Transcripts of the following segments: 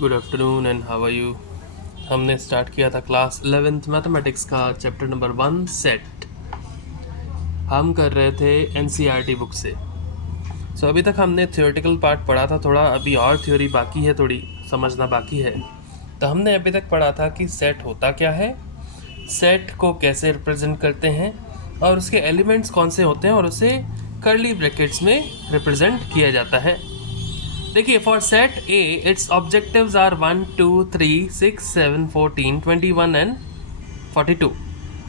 Good afternoon and how are you. हमने start किया था क्लास 11th मैथमेटिक्स का चैप्टर नंबर 1 सेट। हम कर रहे थे एनसीईआरटी बुक से। अभी तक हमने थियोरेटिकल पार्ट पढ़ा था थोड़ा, अभी और थ्योरी बाकी है, थोड़ी समझना बाकी है। तो हमने अभी तक पढ़ा था कि सेट होता क्या है, सेट को कैसे रिप्रेजेंट करते हैं और उसके एलिमेंट्स कौन से होते हैं और उसे कर्ली ब्रैकेट्स में रिप्रेजेंट किया जाता है। देखिए, for set A its objectives are 1 2 3 6 7 14 21 and 42।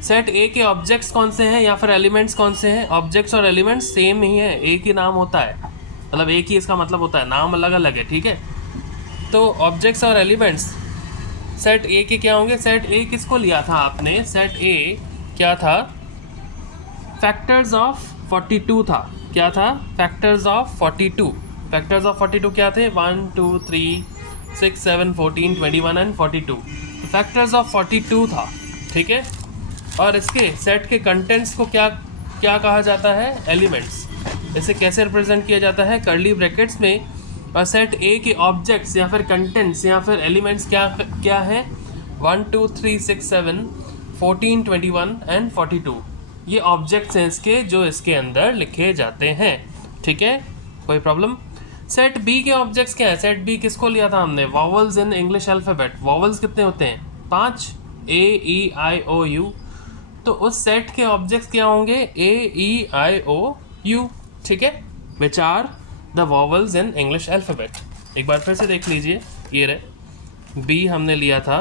Set A के ऑब्जेक्ट्स कौन से हैं या फिर एलिमेंट्स कौन से हैं? ऑब्जेक्ट्स और एलिमेंट्स सेम ही है, एक ही नाम होता है, मतलब एक ही इसका मतलब होता है, नाम अलग अलग है, ठीक है। तो ऑब्जेक्ट्स और एलिमेंट्स सेट ए के क्या होंगे? सेट ए किसको लिया था आपने? सेट ए क्या था? फैक्टर्स ऑफ 42 था। क्या था? Factors of 42। फैक्टर्स ऑफ 42 क्या थे? 1 2 3 6 7 14 21 एंड 42। तो फैक्टर्स ऑफ 42 था, ठीक है। और इसके सेट के कंटेंट्स को क्या क्या कहा जाता है? एलिमेंट्स। इसे कैसे रिप्रेजेंट किया जाता है? कर्ली ब्रैकेट्स में। और सेट ए के ऑब्जेक्ट्स या फिर कंटेंट्स या फिर एलिमेंट्स क्या क्या है? 1 2 3 6 7 14 21 एंड 42। ये ऑब्जेक्ट्स हैं इसके, जो इसके अंदर लिखे जाते हैं, ठीक है। कोई प्रॉब्लम? सेट बी के ऑब्जेक्ट्स क्या है? सेट बी किसको लिया था हमने? Vowels in English alphabet. Vowels कितने होते हैं? 5, ए ई आई ओ यू। तो उस सेट के ऑब्जेक्ट्स क्या होंगे? ए ई आई ओ यू, ठीक है, which are the vowels in English alphabet. एक बार फिर से देख लीजिए, ये रहे बी हमने लिया था,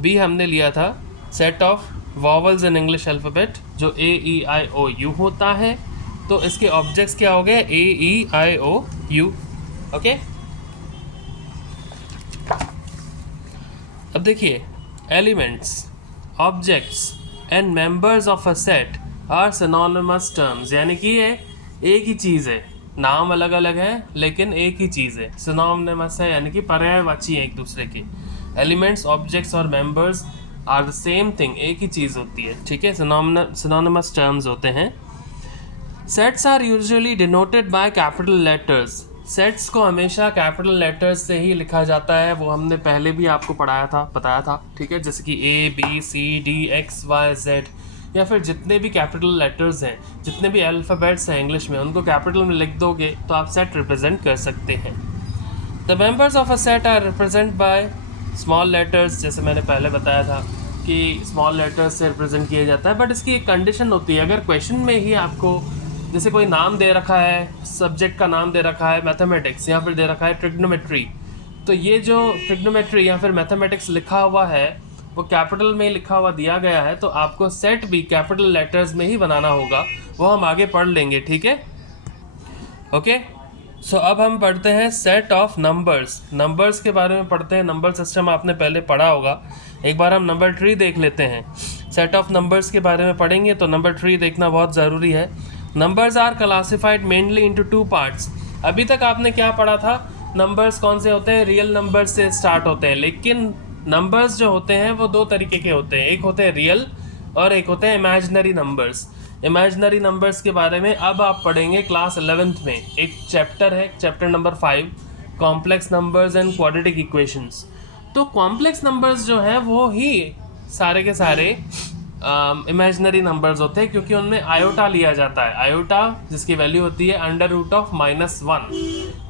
बी हमने लिया था set of vowels in English alphabet जो ए ई आई ओ यू होता है। तो इसके ऑब्जेक्ट्स क्या हो गए? A E I O U, okay. अब देखिए, elements, objects and members of a set are synonymous terms, यानी कि ये एक ही चीज़ है, नाम अलग अलग है लेकिन एक ही चीज़ है। सिनोनिमस है यानी कि पर्यायवाची है एक दूसरे के। एलिमेंट्स, ऑब्जेक्ट्स और members are the same thing, एक ही चीज़ होती है, ठीक है। सिनोनिमस टर्म्स होते हैं। Sets are usually denoted by capital letters. Sets को हमेशा कैपिटल लेटर्स से ही लिखा जाता है, वो हमने पहले भी आपको पढ़ाया था, बताया था, ठीक है। जैसे कि A B C D X Y Z, या फिर जितने भी कैपिटल लेटर्स हैं, जितने भी अल्फ़ाबेट्स हैं इंग्लिश में, उनको कैपिटल में लिख दोगे तो आप सेट रिप्रेजेंट कर सकते हैं। The members of a set are represent by small letters, जैसे मैंने पहले बताया था कि स्मॉल लेटर्स से रिप्रेजेंट किया जाता है। बट इसकी एक कंडीशन होती है, अगर क्वेश्चन में ही आपको जैसे कोई नाम दे रखा है, सब्जेक्ट का नाम दे रखा है मैथमेटिक्स, या फिर दे रखा है ट्रिग्नोमेट्री, तो ये जो ट्रिग्नोमेट्री या फिर मैथमेटिक्स लिखा हुआ है वो कैपिटल में ही लिखा हुआ दिया गया है, तो आपको सेट भी कैपिटल लेटर्स में ही बनाना होगा। वो हम आगे पढ़ लेंगे, ठीक है, ओके। सो अब हम पढ़ते हैं सेट ऑफ नंबर्स। नंबर्स के बारे में पढ़ते हैं। नंबर सिस्टम आपने पहले पढ़ा होगा, एक बार हम नंबर ट्री देख लेते हैं। सेट ऑफ नंबर्स के बारे में पढ़ेंगे तो नंबर ट्री देखना बहुत ज़रूरी है। Numbers are classified mainly into 2 parts. अभी तक आपने क्या पढ़ा था? नंबर्स कौन से होते हैं? रियल नंबर्स से स्टार्ट होते हैं, लेकिन नंबर्स जो होते हैं वो दो तरीके के होते हैं, एक होते हैं रियल और एक होते हैं इमेजिनरी नंबर्स। इमेजिनरी नंबर्स के बारे में अब आप पढ़ेंगे क्लास 11th में। एक चैप्टर है, chapter number 5, complex numbers and quadratic equations. तो कॉम्प्लेक्स नंबर्स जो हैं वो ही सारे के सारे इमेजिनरी नंबर्स होते हैं, क्योंकि उनमें आयोटा लिया जाता है। आयोटा जिसकी वैल्यू होती है √(-1),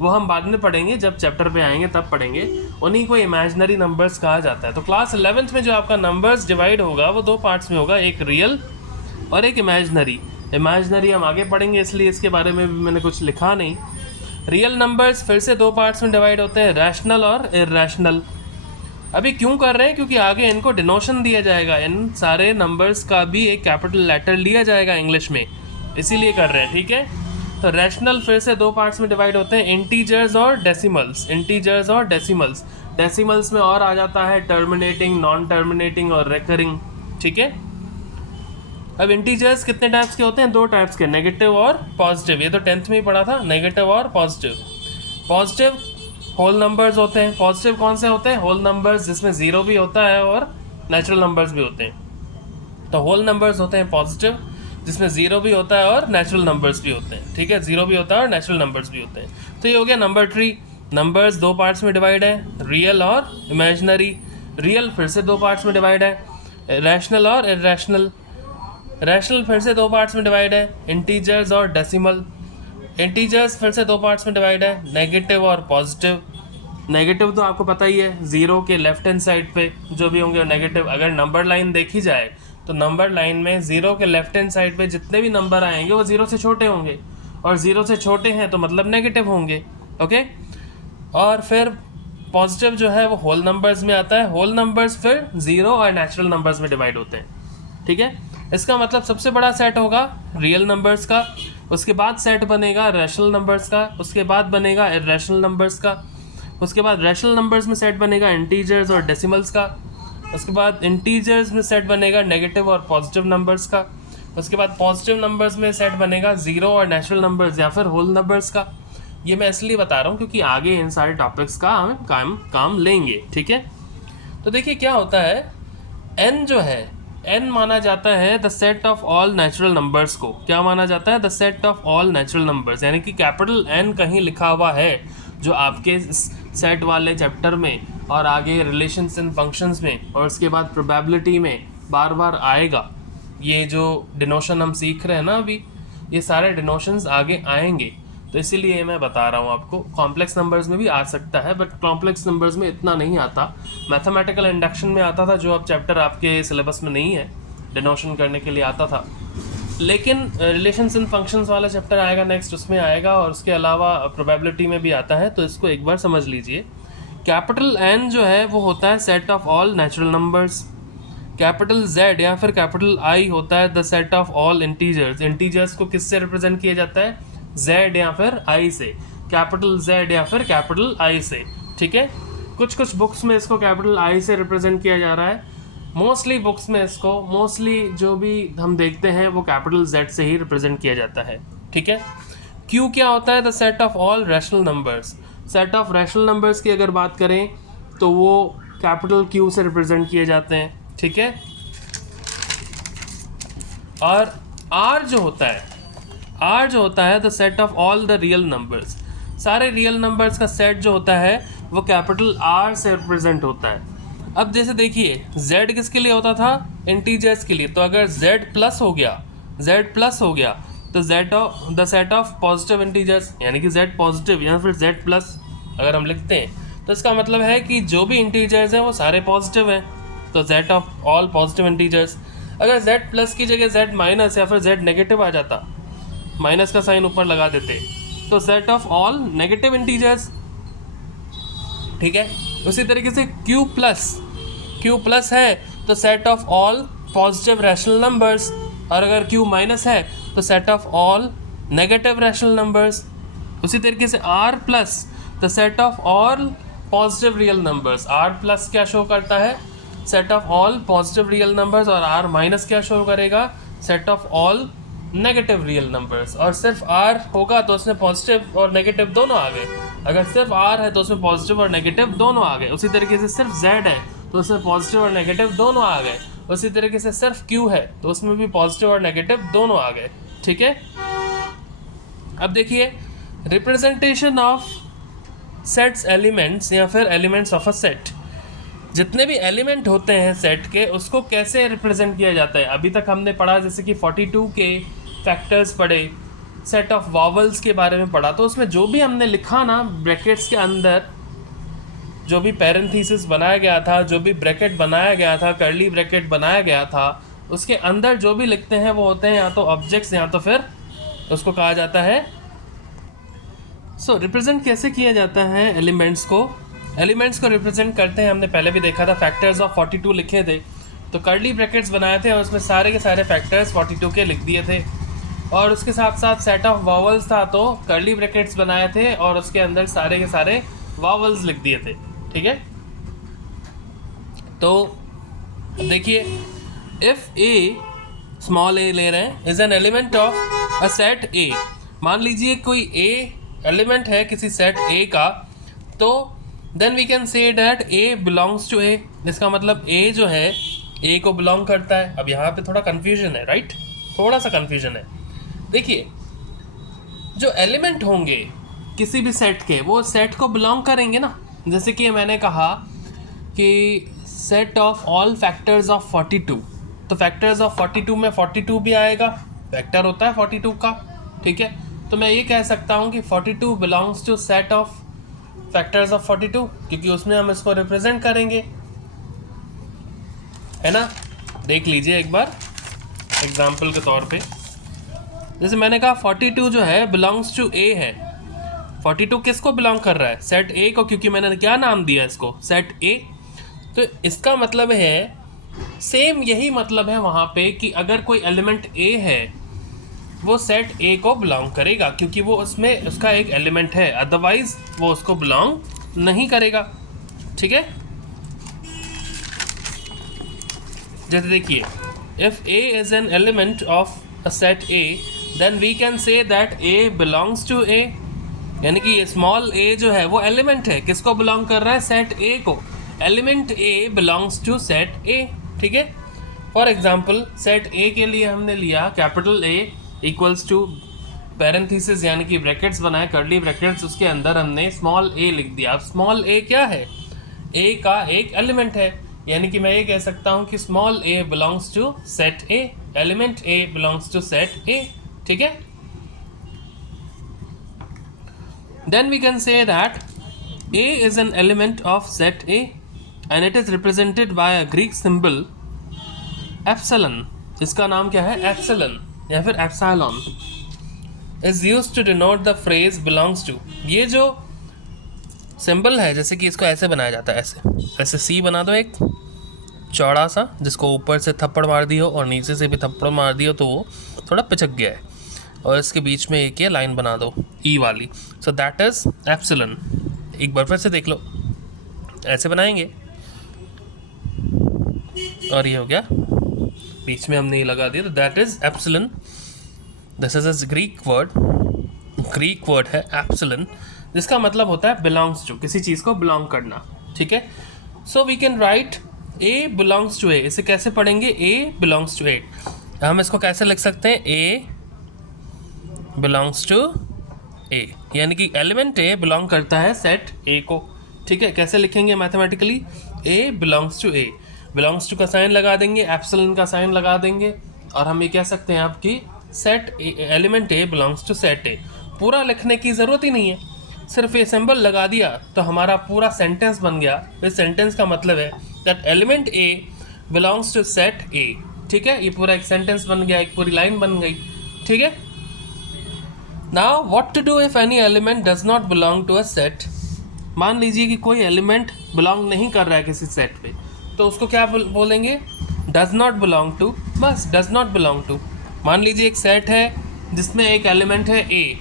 वो हम बाद में पढ़ेंगे, जब चैप्टर पे आएंगे तब पढ़ेंगे। उन्हीं को इमेजिनरी नंबर्स कहा जाता है। तो क्लास 11th में जो आपका नंबर्स डिवाइड होगा वो 2 पार्ट्स में होगा, एक रियल और एक इमेजिनरी। इमेजिनरी हम आगे पढ़ेंगे, इसलिए इसके बारे में भी मैंने कुछ लिखा नहीं। रियल नंबर्स फिर से 2 पार्ट्स में डिवाइड होते हैं, रैशनल और इर्रैशनल। अभी क्यों कर रहे हैं? क्योंकि आगे इनको डिनोशन दिया जाएगा, इन सारे नंबर्स का भी एक कैपिटल लेटर लिया जाएगा इंग्लिश में, इसीलिए कर रहे हैं, ठीक है। तो रैशनल फिर से 2 पार्ट्स में डिवाइड होते हैं, इंटीजर्स और डेसिमल्स। इंटीजर्स और डेसिमल्स, डेसिमल्स में और आ जाता है टर्मिनेटिंग, नॉन टर्मिनेटिंग और रेकरिंग, ठीक है। अब इंटीजर्स कितने टाइप्स के होते हैं? 2 टाइप्स के, नेगेटिव और पॉजिटिव। ये तो 10th में ही पढ़ा था, नेगेटिव और पॉजिटिव। पॉजिटिव होल नंबर्स होते हैं। पॉजिटिव कौन से होते हैं? होल नंबर्स जिसमें 0 भी होता है और नेचुरल नंबर्स भी होते हैं। तो होल नंबर्स होते हैं पॉजिटिव, जिसमें 0 भी होता है और नेचुरल नंबर्स भी होते हैं, ठीक है। 0 भी होता है और नेचुरल नंबर्स भी होते हैं। तो ये हो गया नंबर ट्री। नंबर्स दो पार्ट्स में डिवाइड है, रियल और इमेजिनरी। रियल फिर से दो पार्ट्स में डिवाइड है, रैशनल और इरेशनल। रैशनल फिर से दो पार्ट्स में डिवाइड है, इंटीजर्स और डेसिमल। इंटीजर्स फिर से दो पार्ट्स में डिवाइड है, नेगेटिव और पॉजिटिव। नेगेटिव तो आपको पता ही है, ज़ीरो के लेफ्ट हैंड साइड पे जो भी होंगे नेगेटिव। अगर नंबर लाइन देखी जाए तो नंबर लाइन में ज़ीरो के लेफ्ट हैंड साइड पे जितने भी नंबर आएंगे वो ज़ीरो से छोटे होंगे, और ज़ीरो से छोटे हैं तो मतलब नेगेटिव होंगे। ओके, और फिर पॉजिटिव जो है वो होल नंबर्स में आता है। होल नंबर्स फिर ज़ीरो और नेचुरल नंबर्स में डिवाइड होते हैं। ठीक है, इसका मतलब सबसे बड़ा सेट होगा रियल नंबर्स का, उसके बाद सेट बनेगा रैशनल नंबर्स का, उसके बाद बनेगा इरेशनल नंबर्स का, उसके बाद रैशनल नंबर्स में सेट बनेगा इंटीजर्स और डेसिमल्स का, उसके बाद इंटीजर्स में सेट बनेगा नेगेटिव और पॉजिटिव नंबर्स का, उसके बाद पॉजिटिव नंबर्स में सेट बनेगा ज़ीरो और नेचुरल नंबर्स या फिर होल नंबर्स का। ये मैं इसलिए बता रहा हूँ क्योंकि आगे इन सारे टॉपिक्स का हम काम लेंगे। ठीक है, तो देखिए क्या होता है, n जो है, n माना जाता है the set of all natural numbers को। क्या माना जाता है? The set of all natural numbers, यानी कि कैपिटल N कहीं लिखा हुआ है जो आपके सेट वाले चैप्टर में और आगे रिलेशंस एंड फंक्शंस में और उसके बाद प्रोबेबिलिटी में बार बार आएगा। ये जो डिनोशन हम सीख रहे हैं ना अभी, ये सारे डिनोशंस आगे आएंगे, तो इसीलिए मैं बता रहा हूँ आपको। कॉम्प्लेक्स नंबर्स में भी आ सकता है, बट कॉम्प्लेक्स नंबर्स में इतना नहीं आता। मैथमेटिकल इंडक्शन में आता था, जो अब चैप्टर आपके सिलेबस में नहीं है, डिनोशन करने के लिए आता था। लेकिन रिलेशंस एंड फंक्शंस वाला चैप्टर आएगा नेक्स्ट, उसमें आएगा, और उसके अलावा प्रोबेबिलिटी में भी आता है, तो इसको एक बार समझ लीजिए। कैपिटल N जो है वो होता है set of all natural numbers. Capital Z या फिर कैपिटल I होता है the set of all integers. Integers को किससे रिप्रेजेंट किया जाता है? Z या फिर I से, कैपिटल Z या फिर कैपिटल I से। ठीक है, कुछ कुछ बुक्स में इसको कैपिटल I से रिप्रेजेंट किया जा रहा है, मोस्टली बुक्स में इसको, मोस्टली जो भी हम देखते हैं वो कैपिटल Z से ही रिप्रेजेंट किया जाता है। ठीक है, Q क्या होता है? The set of all rational numbers. Set of rational numbers की अगर बात करें तो वो कैपिटल Q से रिप्रेजेंट किए जाते हैं। ठीक है, और R जो होता है the set of all the real numbers. सारे रियल नंबर्स का सेट जो होता है वो कैपिटल R से रिप्रेजेंट होता है। अब जैसे देखिए, Z किसके लिए होता था? इंटीजर्स के लिए। तो अगर Z प्लस हो गया तो the set of positive integers, यानी कि Z पॉजिटिव या फिर Z प्लस अगर हम लिखते हैं तो इसका मतलब है कि जो भी इंटीजर्स हैं वो सारे पॉजिटिव हैं, तो Z of all positive integers. अगर Z प्लस की जगह Z माइनस या फिर Z नेगेटिव आ जाता, माइनस का साइन ऊपर लगा देते, तो set of all negative integers. ठीक है, उसी तरीके से Q प्लस है तो set of all positive rational numbers, और अगर Q माइनस है तो set of all negative rational numbers. उसी तरीके से R plus the set of all positive real numbers. R plus क्या शो करता है? Set of all positive real numbers, और R माइनस क्या शो करेगा? Set of all negative real numbers. और सिर्फ R होगा तो उसमें पॉजिटिव और नेगेटिव दोनों आ गए, अगर सिर्फ R है तो उसमें पॉजिटिव और नेगेटिव दोनों आ गए। उसी तरीके से सिर्फ Z है तो उसमें पॉजिटिव और नेगेटिव दोनों आ गए। उसी तरीके से सिर्फ Q है तो उसमें भी पॉजिटिव और नेगेटिव दोनों आ गए। ठीक है, अब देखिए रिप्रेजेंटेशन ऑफ सेट्स एलिमेंट्स या फिर एलिमेंट्स ऑफ अ सेट। जितने भी एलिमेंट होते हैं सेट के, उसको कैसे रिप्रेजेंट किया जाता है। अभी तक हमने पढ़ा जैसे कि 42 के फैक्टर्स पढ़े, सेट ऑफ वॉवल्स के बारे में पढ़ा, तो उसमें जो भी हमने लिखा ना ब्रैकेट्स के अंदर, जो भी पैरेंथेसिस बनाया गया था, जो भी ब्रैकेट बनाया गया था, कर्ली ब्रैकेट बनाया गया था, उसके अंदर जो भी लिखते हैं वो होते हैं या तो ऑब्जेक्ट्स या तो फिर उसको कहा जाता है। रिप्रेजेंट कैसे किया जाता है एलिमेंट्स को रिप्रेजेंट करते हैं, हमने पहले भी देखा था, फैक्टर्स ऑफ 42 लिखे थे, तो कर्ली ब्रैकेट्स बनाए थे और उसमें सारे के सारे फैक्टर्स 42 के लिख दिए थे, और उसके साथ साथ सेट ऑफ वॉवल्स था तो कर्ली ब्रैकेट्स बनाए थे और उसके अंदर सारे के सारे वॉवल्स लिख दिए थे। ठीक है, तो देखिए, इफ ए स्मॉल ए ले रहे हैं is an element of a set ए। मान लीजिए कोई ए एलिमेंट है किसी सेट ए का, तो then we can say that A belongs to A. इसका मतलब ए जो है ए को बिलोंग करता है। अब यहाँ पे थोड़ा कन्फ्यूजन है, राइट, थोड़ा सा कन्फ्यूजन है। देखिए, जो एलिमेंट होंगे किसी भी सेट के, वो सेट को बिलोंग करेंगे ना। जैसे कि मैंने कहा कि set of all factors of 42, तो फैक्टर्स ऑफ 42 में 42 भी आएगा, फैक्टर होता है 42 का, ठीक है। तो मैं ये कह सकता हूँ कि 42 belongs to set of factors of 42, क्योंकि उसमें हम इसको रिप्रेजेंट करेंगे, है ना। देख लीजिए एक बार एग्जाम्पल के तौर पे, जैसे मैंने कहा 42 जो है बिलोंग्स टू ए है। 42 किसको बिलोंग कर रहा है? सेट ए को, क्योंकि मैंने क्या नाम दिया इसको, सेट ए। तो इसका मतलब है, सेम यही मतलब है वहाँ पे कि अगर कोई एलिमेंट ए है वो सेट ए को बिलोंग करेगा, क्योंकि वो उसमें उसका एक एलिमेंट है, अदरवाइज वो उसको बिलोंग नहीं करेगा, ठीक है। जैसे देखिए, if A is an element of a set A then we can say that A belongs to A, यानी कि स्मॉल ए जो है वो एलिमेंट है, किसको बिलोंग कर रहा है? सेट ए को। Element A belongs to set A, ठीक है। फॉर एग्जाम्पल सेट ए के लिए हमने लिया capital A equals to parenthesis यानी कि ब्रैकेट्स बनाए, कर्ली ब्रैकेट्स, उसके अंदर हमने स्मॉल ए लिख दिया। अब स्मॉल ए क्या है? ए का एक एलिमेंट है, यानी कि मैं ये कह सकता हूँ कि small A belongs to set A, element A belongs to set A, ठीक है। Then we can say that A is an element of set A and it is represented by a Greek symbol epsilon. इसका नाम क्या है? epsilon या फिर epsilon is used to denote the phrase belongs to. ये जो symbol है, जैसे कि इसको ऐसे बनाया जाता है, ऐसे सी बना दो एक चौड़ा सा, जिसको ऊपर से थप्पड़ मार दी हो और नीचे से भी थप्पड़ मार दी हो तो वो थोड़ा पिचक गया है, और इसके बीच में एक ये लाइन बना दो ई वाली, सो दैट इज एप्सिलॉन। एक बार फिर से देख लो, ऐसे बनाएंगे और ये हो गया, बीच में हमने ये लगा दिया, तो that is epsilon. This is a Greek word है एप्सिलॉन, जिसका मतलब होता है बिलोंग्स टू, किसी चीज़ को बिलोंग करना, ठीक है। So we can write A belongs to A. इसे कैसे पढ़ेंगे? A belongs to A. हम इसको कैसे लिख सकते हैं? ए बिलोंग्स टू ए, यानी कि एलिमेंट ए बिलोंग करता है सेट ए को, ठीक है। कैसे लिखेंगे mathematically? A belongs to A, belongs to का साइन लगा देंगे, एप्सिलॉन का साइन लगा देंगे, और हम ये कह सकते हैं आपकी set element A belongs to set A. पूरा लिखने की ज़रूरत ही नहीं है, सिर्फ ये सिंबल लगा दिया तो हमारा पूरा सेंटेंस बन गया। इस सेंटेंस का मतलब है that element A belongs to set A, ठीक है। ये पूरा एक सेंटेंस बन गया, एक पूरी लाइन बन गई, ठीक है। Now what to do if any element does not belong to a set? मान लीजिए कि कोई एलिमेंट बिलोंग नहीं कर रहा है किसी सेट पे, तो उसको क्या बोलेंगे? डज नॉट बिलोंग टू, बस डज नॉट बिलोंग टू। मान लीजिए एक सेट है जिसमें एक एलिमेंट है ए,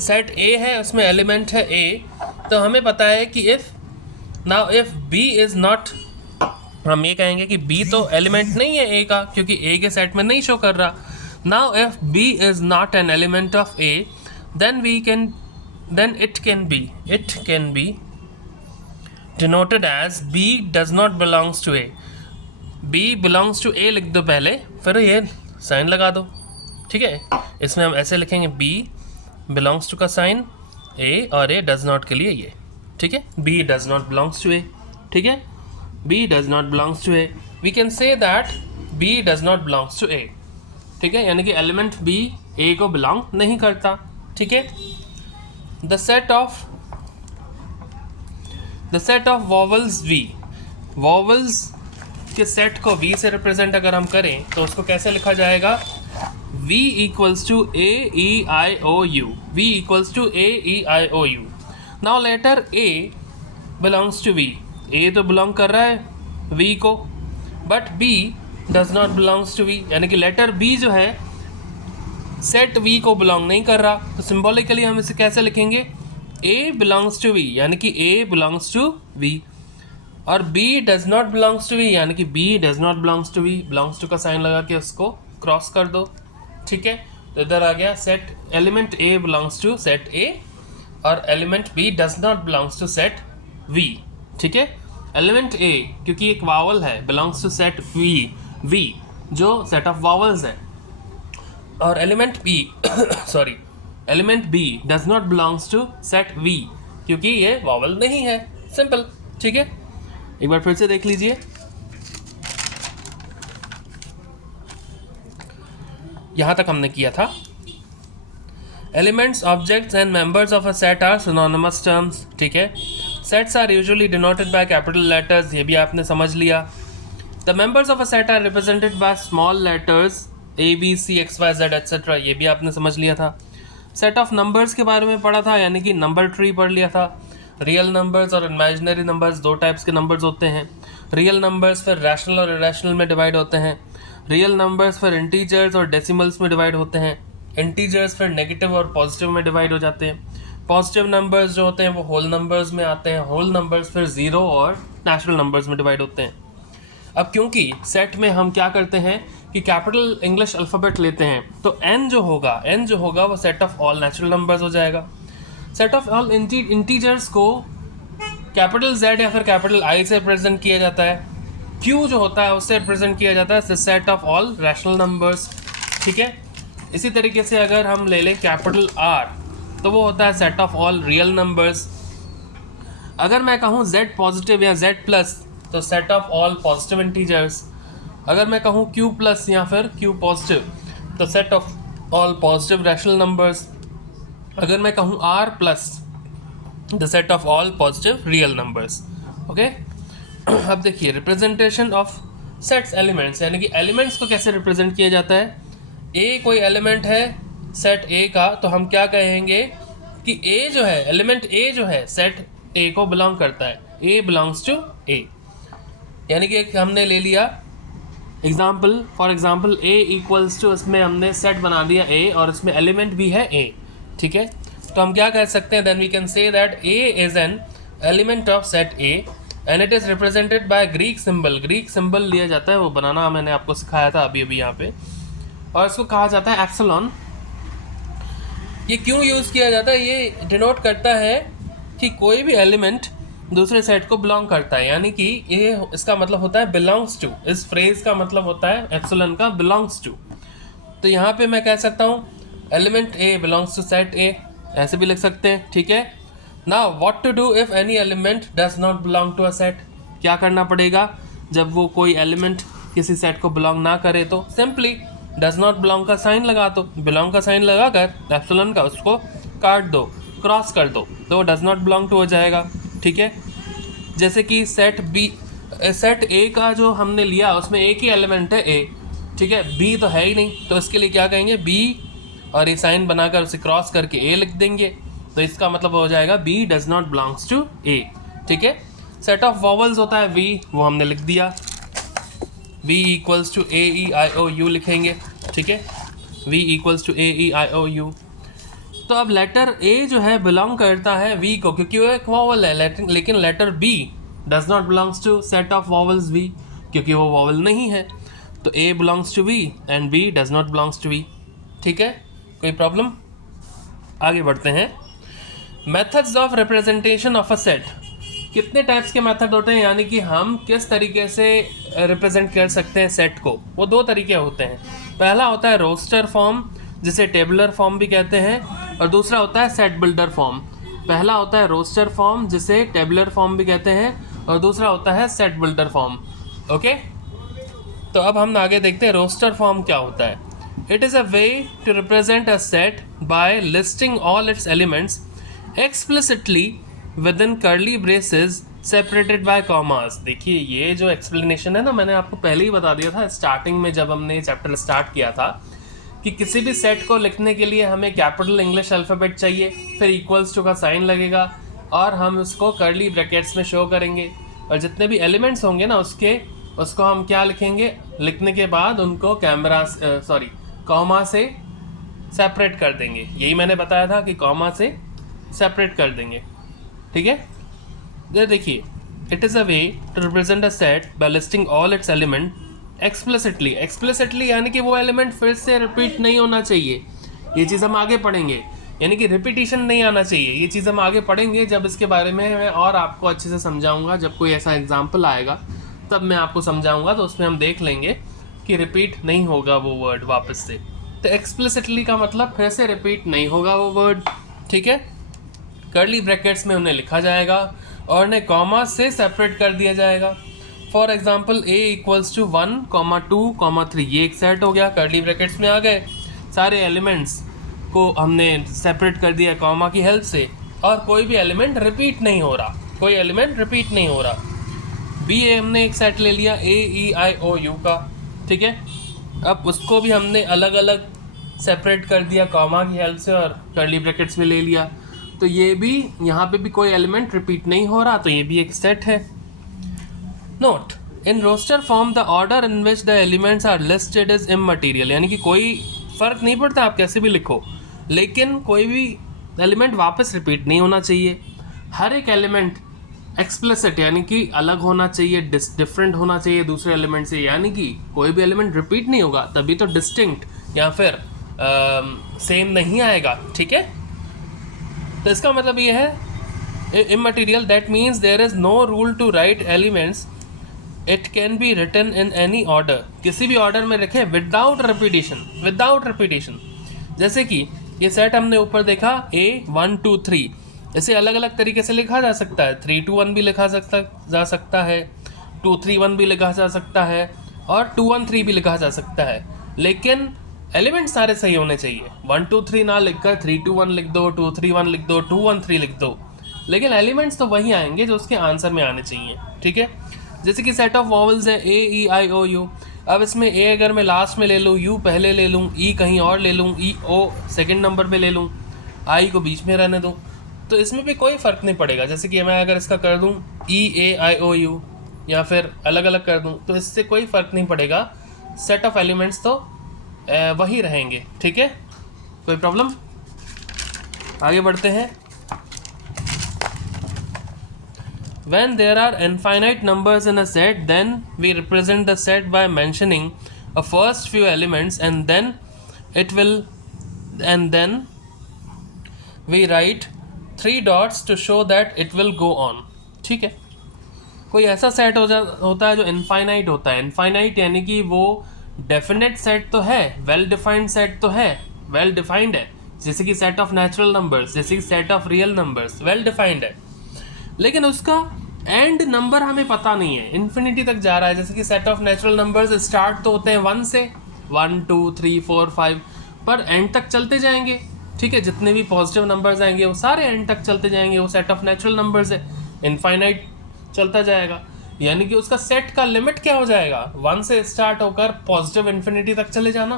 सेट ए है उसमें एलिमेंट है ए, तो हमें पता है कि इफ बी इज नॉट, हम ये कहेंगे कि बी तो एलिमेंट नहीं है ए का, क्योंकि ए के सेट में नहीं शो कर रहा। Now if B is not an element of A, then it can be denoted as B does not belongs to A. B belongs to A लिख दो पहले, फिर ये साइन लगा दो, ठीक है। इसमें हम ऐसे लिखेंगे B belongs to का साइन A और A does not के लिए ये, ठीक है। B does not belongs to A, ठीक है। B does not belongs to A. We can say that B does not belongs to A, ठीक है, यानी कि एलिमेंट बी ए को बिलोंग नहीं करता, ठीक है। The set of vowels V, vowels के सेट को वी से रिप्रेजेंट अगर हम करें तो उसको कैसे लिखा जाएगा? V equals to A E I O U, V equals to A E I O U. Now letter A belongs to V, A तो बिलोंग कर रहा है वी को, but B does not belongs to V, यानी कि letter B जो है set we को बिलोंग नहीं कर रहा, तो सिंबॉलिकली हम इसे कैसे लिखेंगे? ए बिलोंग्स टू वी, यानी कि ए बिलोंग्स टू वी, और B does not belongs to V, यानी कि B does not belongs to V. Belongs to का साइन लगा के उसको क्रॉस कर दो, ठीक है। तो इधर आ गया set element A belongs to set A और element B does not belongs to set V, ठीक है। एलिमेंट ए क्योंकि एक वावल है बिलोंग्स टू सेट वी जो सेट ऑफ वावल्स है, और element B element B does not belongs to set V, क्योंकि ये वॉवल नहीं है। सिंपल, ठीक है। एक बार फिर से देख लीजिए, यहां तक हमने किया था। Elements, objects and members of a set are synonymous terms, ठीक है। Sets are usually denoted by capital letters, ये भी आपने समझ लिया। The members of a set are represented by small letters A B C X Y Z etcetera, ये भी आपने समझ लिया था। सेट ऑफ नंबर्स के बारे में पढ़ा था, यानी कि नंबर ट्री पढ़ लिया था। रियल नंबर्स और इमेजिनरी नंबर्स दो टाइप्स के नंबर्स होते हैं। रियल नंबर्स फिर रैशनल और इरेशनल में डिवाइड होते हैं। रियल नंबर्स फिर इंटीजर्स और डेसिमल्स में डिवाइड होते हैं। इंटीजर्स फिर नेगेटिव और पॉजिटिव में डिवाइड हो जाते हैं। पॉजिटिव नंबर्स जो होते हैं वो होल नंबर्स में आते हैं। होल नंबर्स फिर ज़ीरो और नेचुरल नंबर्स में डिवाइड होते हैं। अब क्योंकि सेट में हम क्या करते हैं कि कैपिटल इंग्लिश अल्फ़ाबेट लेते हैं, तो n जो होगा वो set of all natural numbers हो जाएगा। सेट ऑफ ऑल इंटीजर्स को कैपिटल Z या फिर कैपिटल I से रिप्रेजेंट किया जाता है। Q जो होता है उससे रिप्रेजेंट किया जाता है set of all rational numbers, ठीक है। इसी तरीके से अगर हम ले लें कैपिटल R, तो वो होता है set of all real numbers. अगर मैं कहूँ Z पॉजिटिव या Z प्लस, तो set of all positive integers. अगर मैं कहूँ Q प्लस या फिर Q पॉजिटिव, तो set of all positive rational numbers. अगर मैं कहूँ R plus, the set of all positive real numbers, okay. अब देखिए रिप्रेजेंटेशन ऑफ सेट्स एलिमेंट्स, यानी कि एलिमेंट्स को कैसे रिप्रेजेंट किया जाता है। ए कोई एलिमेंट है सेट ए का, तो हम क्या कहेंगे कि ए जो है, एलिमेंट ए जो है सेट ए को बिलोंग करता है। ए बिलोंग्स टू ए, यानी कि एक हमने ले लिया example, for example A equals to, इसमें हमने सेट बना दिया ए और इसमें एलिमेंट भी है ए, ठीक है। तो हम क्या कह सकते हैं, then we can say that A is an element of set A and it is represented by Greek symbol. Greek symbol लिया जाता है, वो बनाना मैंने आपको सिखाया था अभी यहाँ पे, और इसको कहा जाता है एप्सिलॉन। ये क्यों यूज़ किया जाता है, ये डिनोट करता है कि कोई भी एलिमेंट दूसरे सेट को बिलोंग करता है, यानी कि ये इसका मतलब होता है बिलोंग्स टू। इस फ्रेज का मतलब होता है एप्सिलॉन का बिलोंग्स टू। तो यहाँ पे मैं कह सकता हूँ element A belongs to set A, ऐसे भी लिख सकते हैं, ठीक है। Now what to do if any element does not belong to a set. क्या करना पड़ेगा जब वो कोई एलिमेंट किसी सेट को बिलोंग ना करे, तो सिंपली डज नॉट बिलोंग का साइन लगा दो। बिलोंग का साइन लगा कर एप्सिलॉन का उसको काट दो, क्रॉस कर दो, तो वो डज नॉट बिलोंग टू हो जाएगा, ठीक है। जैसे कि सेट ए का जो हमने लिया उसमें एक ही एलिमेंट है ए, ठीक है। बी तो है ही नहीं, तो इसके लिए क्या कहेंगे, बी और ये साइन बनाकर उसे क्रॉस करके ए लिख देंगे, तो इसका मतलब हो जाएगा B does not belongs to A, ठीक है। सेट ऑफ वॉवल्स होता है वी, वो हमने लिख दिया, V equals to A E I O U लिखेंगे, ठीक है। V equals to A E I O U. तो अब लेटर ए जो है बिलोंग करता है वी को, क्योंकि वो एक वॉवल है, लेकिन letter B does not belongs to set of vowels V, क्योंकि वो वॉवल नहीं है। तो A belongs to V and B does not belongs to V, ठीक है। कोई प्रॉब्लम? आगे बढ़ते हैं। Methods of representation of a set. कितने टाइप्स के मेथड होते हैं, यानी कि हम किस तरीके से रिप्रेजेंट कर सकते हैं सेट को, वो दो तरीके होते हैं। पहला होता है रोस्टर फॉर्म, जिसे टेबुलर फॉर्म भी कहते हैं, और दूसरा होता है सेट बिल्डर फॉर्म। पहला होता है रोस्टर फॉर्म, जिसे टेबुलर फॉर्म भी कहते हैं, और दूसरा होता है सेट बिल्डर फॉर्म, ओके। तो अब हम आगे देखते हैं रोस्टर फॉर्म क्या होता है। It is a way to represent a set by listing all its elements explicitly within curly braces separated by commas. देखिए ये जो एक्सप्लेनेशन है ना, मैंने आपको पहले ही बता दिया था स्टार्टिंग में जब हमने चैप्टर स्टार्ट किया था, कि किसी भी सेट को लिखने के लिए हमें कैपिटल इंग्लिश अल्फ़ाबेट चाहिए, फिर इक्वल्स टू का साइन लगेगा, और हम उसको कर्ली ब्रैकेट्स में शो करेंगे, और जितने भी एलिमेंट्स होंगे ना उसको हम क्या लिखेंगे, लिखने के बाद उनको कॉमा से सेपरेट कर देंगे। यही मैंने बताया था कि कॉमा से सेपरेट कर देंगे, ठीक है। ये देखिए, it is a way to represent a set by listing all its element explicitly, यानी कि वो एलिमेंट फिर से रिपीट नहीं होना चाहिए। ये चीज़ हम आगे पढ़ेंगे, यानी कि रिपीटिशन नहीं आना चाहिए। ये चीज़ हम आगे पढ़ेंगे जब इसके बारे में मैं और आपको अच्छे से समझाऊंगा। जब कोई ऐसा एग्जाम्पल आएगा तब मैं आपको समझाऊंगा, तो उसमें हम देख लेंगे कि रिपीट नहीं होगा वो वर्ड वापस से, तो एक्सप्लिसिटली का मतलब फिर से रिपीट नहीं होगा वो वर्ड, ठीक है। कर्ली ब्रैकेट्स में उन्हें लिखा जाएगा और उन्हें कॉमा से सेपरेट कर दिया जाएगा। For example a equals to 1, 2, 3, ये एक सेट हो गया, कर्ली ब्रैकेट्स में आ गए, सारे एलिमेंट्स को हमने सेपरेट कर दिया कॉमा की हेल्प से, और कोई भी एलिमेंट रिपीट नहीं हो रहा, कोई एलिमेंट रिपीट नहीं हो रहा। b a हमने एक सेट ले लिया a e i o u का, ठीक है। अब उसको भी हमने अलग अलग सेपरेट कर दिया कॉमा की हेल्प से और कर्ली ब्रैकेट्स में ले लिया, तो ये भी यहाँ पे भी कोई एलिमेंट रिपीट नहीं हो रहा, तो ये भी एक सेट है। Note, in roster form the order in which the elements are listed is immaterial, यानी कि कोई फ़र्क नहीं पड़ता आप कैसे भी लिखो, लेकिन कोई भी एलिमेंट वापस रिपीट नहीं होना चाहिए। हर एक एलिमेंट एक्सप्लिसिट यानी कि अलग होना चाहिए, डिफरेंट होना चाहिए दूसरे एलिमेंट से, यानी कि कोई भी एलिमेंट रिपीट नहीं होगा, तभी तो डिस्टिंक्ट या फिर सेम नहीं आएगा, ठीक है। तो इसका मतलब ये है immaterial, that means there is no rule to write elements, it can be written in any order, किसी भी ऑर्डर में रखें विदाउट रिपीटेशन। जैसे कि ये सेट हमने ऊपर देखा a 1 2 3, इसे अलग अलग तरीके से लिखा जा सकता है, 3 2 1 भी लिखा जा सकता है, 2 3 1 भी लिखा जा सकता है, और 2 1 3 भी लिखा जा सकता है, लेकिन एलिमेंट सारे सही होने चाहिए। 1 2 3 ना लिखकर 3 2 1 लिख दो, 2 3 1 लिख दो, 2 1 3 लिख दो, लेकिन एलिमेंट्स तो वही आएंगे जो उसके आंसर में आने चाहिए, ठीक है। जैसे कि सेट ऑफ वॉवल्स है a e i o u, अब इसमें a अगर मैं लास्ट में ले लूँ, u पहले ले लूँ, e कहीं और ले लूँ, e o सेकंड नंबर पे ले लूँ, i को बीच में रहने दूँ, तो इसमें भी कोई फ़र्क नहीं पड़ेगा। जैसे कि मैं अगर इसका कर दूँ e a i o u या फिर अलग अलग कर दूँ, तो इससे कोई फ़र्क नहीं पड़ेगा, सेट ऑफ एलिमेंट्स तो वही रहेंगे, ठीक है, कोई प्रॉब्लम। आगे बढ़ते हैं। When there are infinite numbers in a set, then we represent the set by mentioning a first few elements, and then we write 3 dots to show that it will go on, ठीक है। कोई ऐसा set होता है जो infinite होता है, infinite यानी कि वो डेफिनेट सेट तो है, वेल डिफाइंड सेट तो है, वेल डिफाइंड है, जैसे कि सेट ऑफ नेचुरल नंबर्स, जैसे कि set of real numbers, well defined है, लेकिन उसका एंड नंबर हमें पता नहीं है, इन्फिनिटी तक जा रहा है। जैसे कि set of natural numbers start तो होते हैं 1 से, 1 2 3 4 5, पर एंड तक चलते जाएंगे, ठीक है। जितने भी पॉजिटिव नंबर्स आएंगे वो सारे एंड तक चलते जाएंगे, वो सेट ऑफ नेचुरल नंबर्स है, इनफाइनाइट चलता जाएगा, यानी कि उसका सेट का लिमिट क्या हो जाएगा, 1 से स्टार्ट होकर पॉजिटिव इन्फिनिटी तक चले जाना,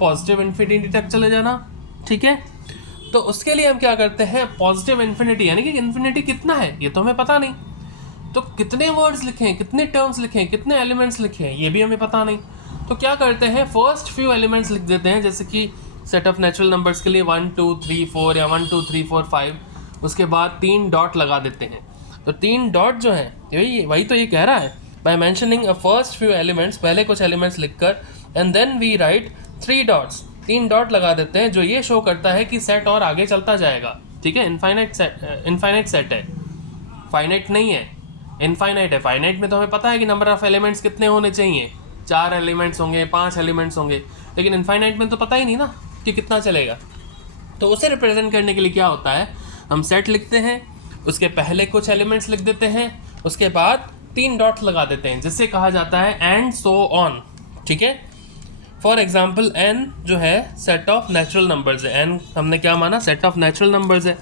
पॉजिटिव इन्फिनिटी तक चले जाना, ठीक है। तो उसके लिए हम क्या करते हैं, पॉजिटिव इन्फिनिटी यानी कि इन्फिनिटी कितना है ये तो हमें पता नहीं, तो कितने वर्ड्स लिखें, कितने टर्म्स लिखें, कितने एलिमेंट्स लिखें, ये भी हमें पता नहीं, तो क्या करते हैं, फर्स्ट फ्यू एलिमेंट्स लिख देते हैं। जैसे कि सेट ऑफ नेचुरल नंबर्स के लिए 1 2 3 4 या 1 2 3 4 5, उसके बाद 3 डॉट लगा देते हैं। तो 3 डॉट जो है वही तो ये कह रहा है, by mentioning a first few elements, पहले कुछ एलिमेंट्स लिखकर, and then we write 3 dots, 3 dot लगा देते हैं, जो ये शो करता है कि सेट और आगे चलता जाएगा, ठीक है। इनफाइनाइट सेट है, फाइनाइट नहीं है, इनफाइनाइट है। फाइनाइट में तो हमें पता है कि नंबर ऑफ एलिमेंट्स कितने होने चाहिए, 4 एलिमेंट्स होंगे, 5 एलिमेंट्स होंगे, लेकिन इनफाइनाइट में तो पता ही नहीं ना कि कितना चलेगा। तो उसे रिप्रेजेंट करने के लिए क्या होता है, हम सेट लिखते हैं, उसके पहले कुछ एलिमेंट्स लिख देते हैं, उसके बाद 3 डॉट लगा देते हैं, जिससे कहा जाता है एंड सो ऑन, ठीक है। फॉर एग्जाम्पल n जो है सेट ऑफ नेचुरल नंबर्स है, n हमने क्या माना, सेट ऑफ नेचुरल नंबर्स है,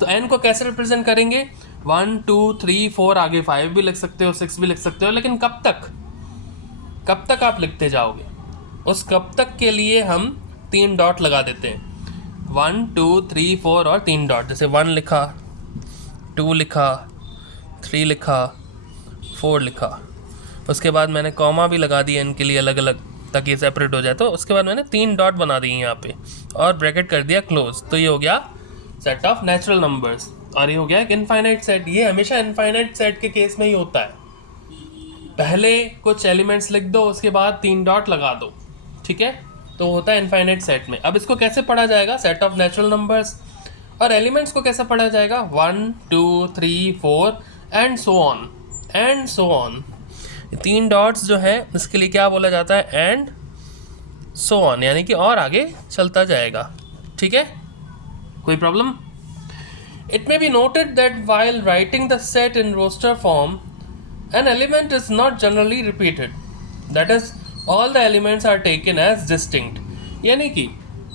तो n को कैसे रिप्रेजेंट करेंगे, 1 2 3 4, आगे 5 भी लिख सकते हो, 6 भी लिख सकते हो, लेकिन कब तक आप लिखते जाओगे, उस कब तक के लिए हम 3 डॉट लगा देते हैं, 1 2 3 4 और 3 डॉट, जैसे 1 लिखा, 2 लिखा, 3 लिखा, 4 लिखा, उसके बाद मैंने कॉमा भी लगा दिया इनके लिए अलग अलग ताकि सेपरेट हो जाए, तो उसके बाद मैंने 3 डॉट बना दिए यहाँ पे और ब्रैकेट कर दिया क्लोज, तो ये हो गया सेट ऑफ नेचुरल नंबर्स, और ये हो गया एक इनफाइनाइट सेट। ये हमेशा इनफाइनाइट सेट के केस में ही होता है, पहले कुछ एलिमेंट्स लिख दो, उसके बाद 3 डॉट लगा दो, ठीक है, तो होता है इनफाइनाइट सेट में। अब इसको कैसे पढ़ा जाएगा, सेट ऑफ नेचुरल नंबर्स, और एलिमेंट्स को कैसे पढ़ा जाएगा, 1 2 3 4 एंड सो ऑन। 3 डॉट्स जो है इसके लिए क्या बोला जाता है, एंड सो ऑन, यानी कि और आगे चलता जाएगा। ठीक है, कोई problem? It may be noted that while writing the set in roster form an element is not generally repeated, that is all the elements are taken as distinct. यानी कि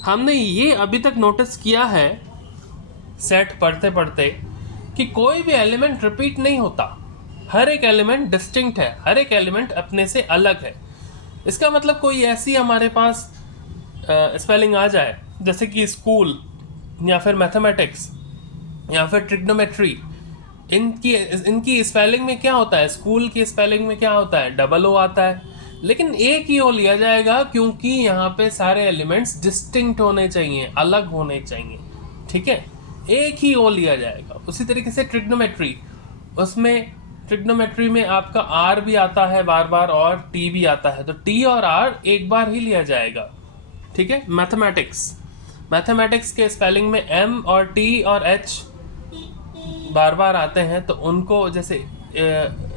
हमने ये अभी तक नोटिस किया है सेट पढ़ते पढ़ते कि कोई भी एलिमेंट रिपीट नहीं होता, हर एक एलिमेंट डिस्टिंक्ट है, हर एक एलिमेंट अपने से अलग है। इसका मतलब कोई ऐसी हमारे पास स्पेलिंग आ जाए जैसे कि स्कूल या फिर मैथमेटिक्स या फिर ट्रिग्नोमेट्री, इनकी स्पेलिंग में क्या होता है, स्कूल की स्पेलिंग में क्या होता है, डबल ओ आता है, लेकिन एक ही ओ लिया जाएगा क्योंकि यहाँ पे सारे एलिमेंट्स डिस्टिंक्ट होने चाहिए, अलग होने चाहिए। ठीक है, एक ही ओ लिया जाएगा। उसी तरीके से ट्रिग्नोमेट्री, उसमें ट्रिग्नोमेट्री में आपका आर भी आता है बार बार और टी भी आता है, तो टी और आर एक बार ही लिया जाएगा। ठीक है, मैथमेटिक्स के स्पेलिंग में एम और टी और एच बार बार आते हैं, तो उनको जैसे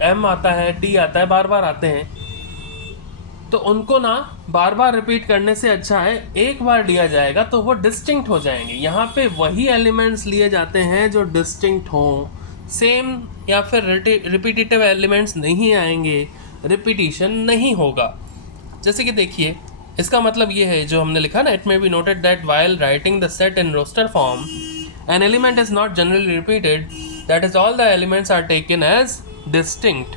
एम आता है, टी आता है, बार बार आते हैं, तो उनको ना बार बार रिपीट करने से अच्छा है एक बार लिया जाएगा तो वो डिस्टिंक्ट हो जाएंगे। यहाँ पे वही एलिमेंट्स लिए जाते हैं जो डिस्टिंक्ट हों, सेम या फिर रिपीटेटिव एलिमेंट्स नहीं आएंगे, रिपीटिशन नहीं होगा। जैसे कि देखिए, इसका मतलब ये है जो हमने लिखा ना, it may be noted that while writing the set in roster form an element is not generally repeated, that is all the elements are taken as distinct.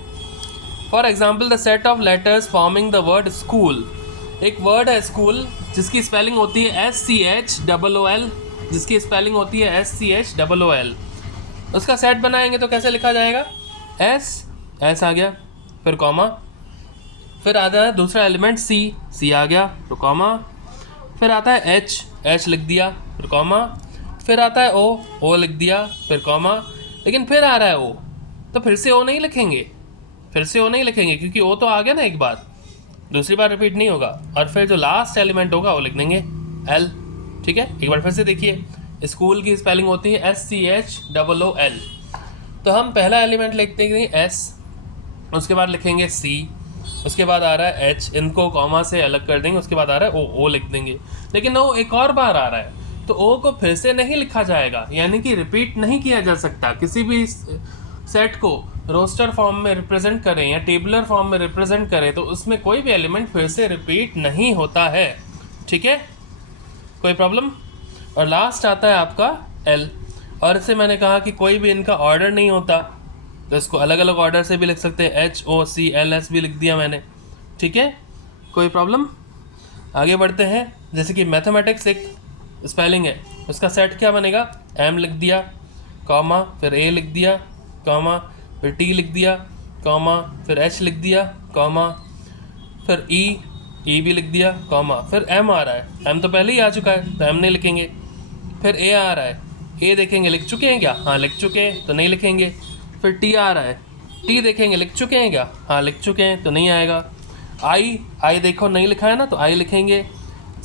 For example the set of letters forming the word school, एक word है school जिसकी spelling होती है SCHOOL, जिसकी spelling होती है SCHOOL, उसका set बनाएंगे तो कैसे लिखा जाएगा, S आ गया, फिर कॉमा, फिर आता है दूसरा एलिमेंट C आ गया, तो कॉमा, फिर आता है H लिख दिया, फिर कॉमा, फिर आता है O लिख दिया, फिर कॉमा, लेकिन फिर आ रहा है O, तो फिर से O नहीं लिखेंगे, क्योंकि O तो आ गया ना एक बार, दूसरी बार रिपीट नहीं होगा, और फिर जो लास्ट एलिमेंट होगा वो लिख देंगे L। ठीक है, एक बार फिर से देखिए, स्कूल की स्पेलिंग होती है SCHOOL, तो हम पहला एलिमेंट लिख देंगे S, उसके बाद लिखेंगे C, उसके बाद आ रहा है H, इनको कॉमा से अलग कर देंगे, उसके बाद आ रहा है O लिख देंगे, लेकिन O एक और बार आ रहा है तो O को फिर से नहीं लिखा जाएगा, यानी कि रिपीट नहीं किया जा सकता। किसी भी सेट को रोस्टर फॉर्म में रिप्रेजेंट करें या टेबुलर फॉर्म में रिप्रेजेंट करें तो उसमें कोई भी एलिमेंट फिर से रिपीट नहीं होता है। ठीक है, कोई प्रॉब्लम? और लास्ट आता है आपका L, और इससे मैंने कहा कि कोई भी इनका ऑर्डर नहीं होता, तो इसको अलग अलग ऑर्डर से भी लिख सकते हैं, HOCLS भी लिख दिया मैंने। ठीक है, कोई प्रॉब्लम? आगे बढ़ते हैं। जैसे कि मैथमेटिक्स एक स्पेलिंग है, उसका सेट क्या बनेगा, M लिख दिया, कॉमा, फिर A लिख दिया, कॉमा, फिर T लिख दिया, कॉमा, फिर H लिख दिया, कॉमा, फिर E भी लिख दिया, कॉमा, फिर M आ रहा है, M तो पहले ही आ चुका है तो M नहीं लिखेंगे, फिर A आ रहा है, A देखेंगे लिख चुके हैं क्या, हाँ लिख चुके हैं तो नहीं लिखेंगे, फिर T आ रहा है, T देखेंगे लिख चुके हैं क्या, हाँ लिख चुके हैं तो नहीं आएगा, I देखो नहीं लिखा है ना तो I लिखेंगे,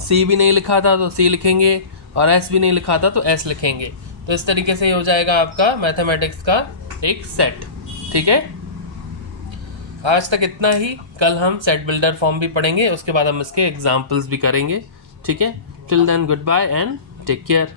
C भी नहीं लिखा था तो C लिखेंगे, और S भी नहीं लिखा था तो S लिखेंगे। तो इस तरीके से हो जाएगा आपका मैथमेटिक्स का एक सेट। ठीक है, आज तक इतना ही, कल हम सेट बिल्डर फॉर्म भी पढ़ेंगे, उसके बाद हम इसके एग्जाम्पल्स भी करेंगे। ठीक है, till then goodbye and take care.